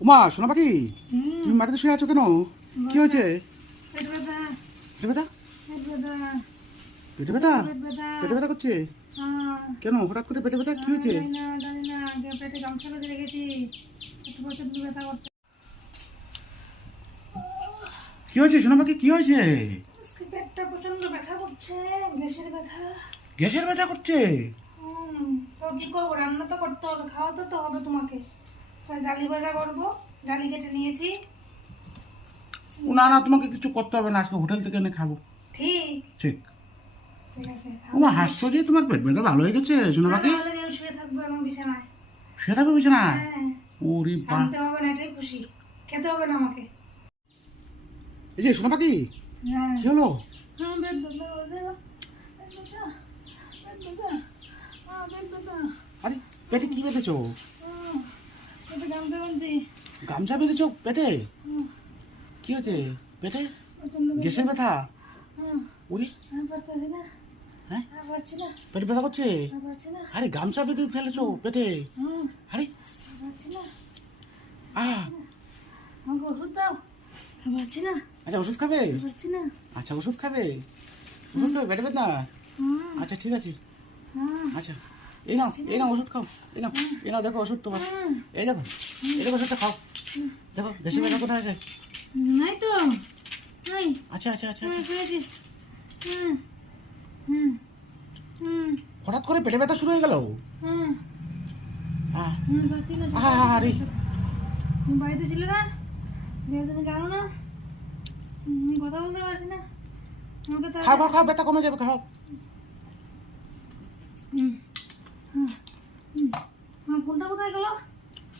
উমা শোনা পাখি, তুমি মাটিতে শুয়ে আছো কেন? কি হয়েছে? পেট ব্যথা, পেটে ব্যথা? পেট ব্যথা, পেটে ব্যথা? পেট ব্যথা। পেটে ব্যথা করছে হ্যাঁ, কেন? হঠাৎ করে পেটে ব্যথা কি হয়েছে? জানি না, পেটে গামছা বেঁধে রেখেছি। একটু প্রচন্ড ব্যথা করছে। কি হয়েছে শোনা পাখি, কি হয়েছে? আজকে পেটটা প্রচন্ড ব্যথা করছে, গ্যাসের ব্যথা। গ্যাসের ব্যথা করছে? তো কি করবো? রান্না তো করতে হবে, খাওয়াতে তো হবে তোমাকে। তাই জালি ভাজা করবো, জালি কেটে নিয়েছি। না না, তোমাকে কিছু করতে হবে না, আজকে হোটেল থেকে এনে খাবো। ঠিক ঠিক। ঠিক আছে, উমা হাসছো যে, তোমার পেট ব্যথা ভালো হয়ে গেছে শোনা পাখি? আমি শুয়ে থাকবো এখন বিছানায়। শুয়ে থাকবে বিছানায়? হ্যাঁ, ওরে বা, আনতে হবে না, এটাই খুশি। খেতে হবে না আমাকে। এই যে শোনা পাখি, হ্যাঁ, কি হলো? হ্যাঁ, পেট ব্যথা, পেট ব্যথা, পেট ব্যথা, পেট ব্যথা। আরে পেটে কি বেঁধেছো? পেটে গামছা বাঁধছি। গামছা বেঁধেছো পেটে? হুম, কি হয়েছে পেটে? প্রচন্ড ব্যথা। গ্যাসের ব্যথা? হুম, ওরে, আমি পারতেছি না, হ্যাঁ আমি পারছি না, পেটে ব্যথা করছে? আমি পারছি না। আরে গামছা বেঁধে ফেলেছো পেটে? হুম, আরে আমি পারছি না, আহ, আমাকে ওষুধ দাও। আমি পারছি না, আচ্ছা ওষুধ খাবে? আমি পারছি না। আচ্ছা ওষুধ খাবে, ওষুধ খাবে পেটে ব্যথা? হুম, আচ্ছা ঠিক আছে, হুম, আচ্ছা এই নাও ওষুধ খাও, এই নাও দেখো ওষুধ তোমার, হুম। এই দেখো, এই দেখো ওষুধটা খাও, দেখো বেশি ব্যথা কোথায় আছে? নাই তো, নাই। আচ্ছা আচ্ছা আচ্ছা হ্যাঁ, আচ্ছা। পেয়েছি। হুম, হুম, হুম, হঠাৎ করে পেটে ব্যথা শুরু হয়ে গেল? হুম, আহ, পারছি না। আরে তুমি বাড়িতে ছিলে না, যে তুমি জানো না। কথা বলতে পারছি না। আমাকে তো খাও খাও খাও, ব্যথা কমে যাবে, খাও। হুম, হুম, হুম। আমার ফোনটা কোথায় গেল?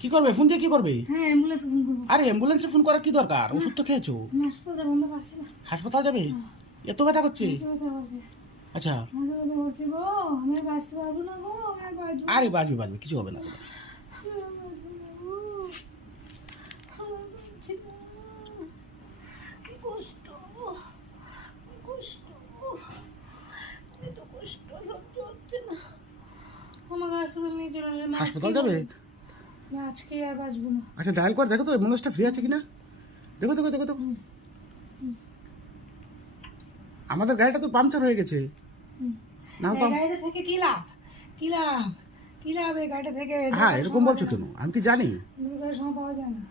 কি করবে ফোন দিয়ে, কি করবে? হ্যাঁ, অ্যাম্বুলেন্সে ফোন করবো। আরে অ্যাম্বুলেন্সে ফোন করার কি দরকার, ওষুধ তো খেয়েছো। আমি হাসপাতালে যাবো, আমি পারছি না। হাসপাতাল যাবে? এত ব্যথা করছে? মাথা ব্যথা করছে, আচ্ছা, মাথা ব্যথা করছে গো। আমি আর বাঁচতে পারবো না গো, আমি আর বাঁচবো না। আরে বাজবে বাজবে, কিছু হবে না। আমি আর বাঁচবো না গো। আমি আর বাঁচছি না। কি কষ্ট, কি কষ্ট, এত কষ্ট সহ্য হচ্ছে না। আমাকে হাসপাতাল নিয়ে চলে গেলে হাসপাতাল যাবে? আজকে আর বাঁচবো না। আচ্ছা ডায়াল করে দেখো তো অ্যাম্বুলেন্সটা ফ্রি আছে কিনা, দেখো দেখো দেখো দেখো। আমাদের গাড়িটা তো পাংচার হয়ে গেছে, না তো। এই গাড়িটা থেকে কি লাভ? কি লাভ? কি লাভ এই গাড়িটা থেকে? হ্যাঁ এরকম বলছো কেন, আমি কি জানি? দুর্গার সময় পাওয়া যায় না।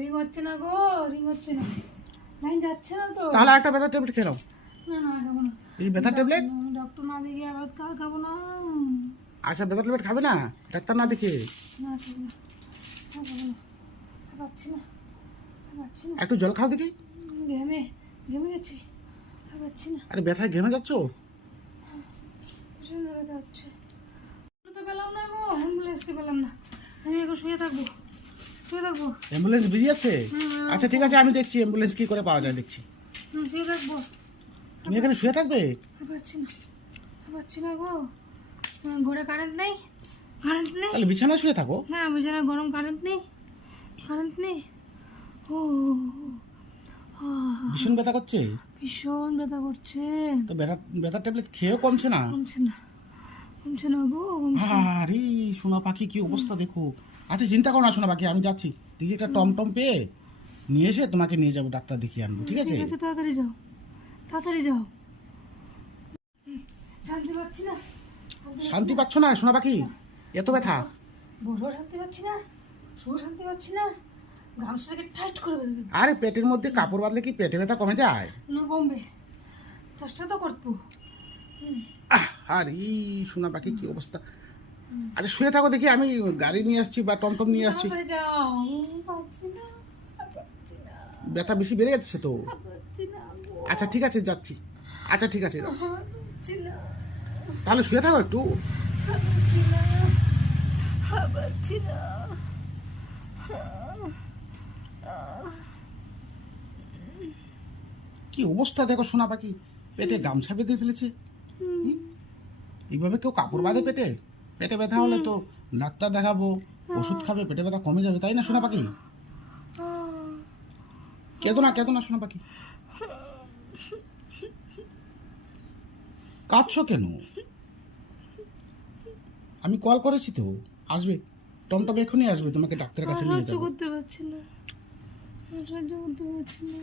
রিং হচ্ছে না গো, রিং হচ্ছে না। লাইন যাচ্ছে না তো। তাহলে একটা ব্যথার ট্যাবলেট খেয়ে নাও। না না, খাবো না। এই ব্যথার ট্যাবলেট? ডক্টর না দেখে আবার কার খাবো না। আচ্ছা ব্যথার ট্যাবলেট খাবে না ডাক্তার না দেখে? না, খাবো না, খাবো না। পাচ্ছি না, পাচ্ছি না। একটু জল খাও দেখি। ঘেমে ঘেমে গেছি, পাচ্ছি না। আরে ব্যথায় ঘেমে যাচ্ছ? প্রচন্ড ব্যথা হচ্ছে। তো পেলাম না গো, অ্যাম্বুলেন্সকে পেলাম না। আমি এখন শুয়ে থাকবো, শুয়ে থাকবো। অ্যাম্বুলেন্স বিজি আছে? হুম, আচ্ছা ঠিক আছে, আমি দেখছি অ্যাম্বুলেন্স কি করে পাওয়া যায় দেখছি। শুয়ে থাকবো। তুমি এখানে শুয়ে থাকবে? পাচ্ছি না, পাচ্ছি না গো। ঘরে কারেন্ট নেই, কারেন্ট নেই। তাহলে বিছানায় শুয়ে থাকো। না, বিছানায় গরম, কারেন্ট নেই, কারেন্ট নেই। ও, ভীষণ ব্যথা করছে? ভীষণ ব্যথা করছে। তো ব্যথার ট্যাবলেট খেয়েও কমছে না? কমছে না, কমছে না গো, কমছে না। আরে সোনা পাখি কি অবস্থা দেখো। আচ্ছা চিন্তা করো না সোনা পাখি, আমি যাচ্ছি দেখি একটা টমটম পেয়ে নিয়ে এসে তোমাকে নিয়ে যাবো, ডাক্তার দেখিয়ে আনবো, ঠিক আছে? ঠিক আছে, তাড়াতাড়ি যাও, তাড়াতাড়ি যাও। শান্তি পাচ্ছি না, শান্তি পাচ্ছ না সোনা পাখি? এত ব্যথা? বসেও শান্তি পাচ্ছি না, শুয়েও শান্তি পাচ্ছি না। গামছাটাকে টাইট করে বেঁধে দেবো। আরে পেটের মধ্যে কাপড় বাঁধলে কি পেটে ব্যথা কমে যায়? না, কমবে, চেষ্টা তো করবো। আর এই সোনা পাখি কি অবস্থা। আচ্ছা শুয়ে থাকো দেখি, আমি গাড়ি নিয়ে আসছি বা টমটম নিয়ে আসছি। তাড়াতাড়ি যাও, পাচ্ছি না, পাচ্ছি না, ব্যথা বেশি বেড়ে যাচ্ছে তো। পাচ্ছি না গো, আচ্ছা ঠিক আছে যাচ্ছি, আচ্ছা ঠিক আছে যাচ্ছি। পাচ্ছি না, তাহলে শুয়ে থাকো একটু। পাচ্ছি না, পাচ্ছি না। কি অবস্থা দেখো সোনা পাখি, পেটে গামছা বেঁধে ফেলেছে। হুম? এইভাবে কেউ কাপড় বাঁধে পেটে? পেটে ব্যথা হলে তো ডাক্তার দেখাবো, ওষুধ খাবে, পেটে ব্যথা কমে যাবে, তাই না সোনা পাখি? কেঁদো না সোনা পাখি। কাঁদছো কেন? আমি কল করেছি তো, আসবে। টমটম এখনই আসবে, তোমাকে ডাক্তারের আর কাছে নিয়ে সহ্য যাবো। করতে পারছি না, আর সহ্য করতে পারছি না।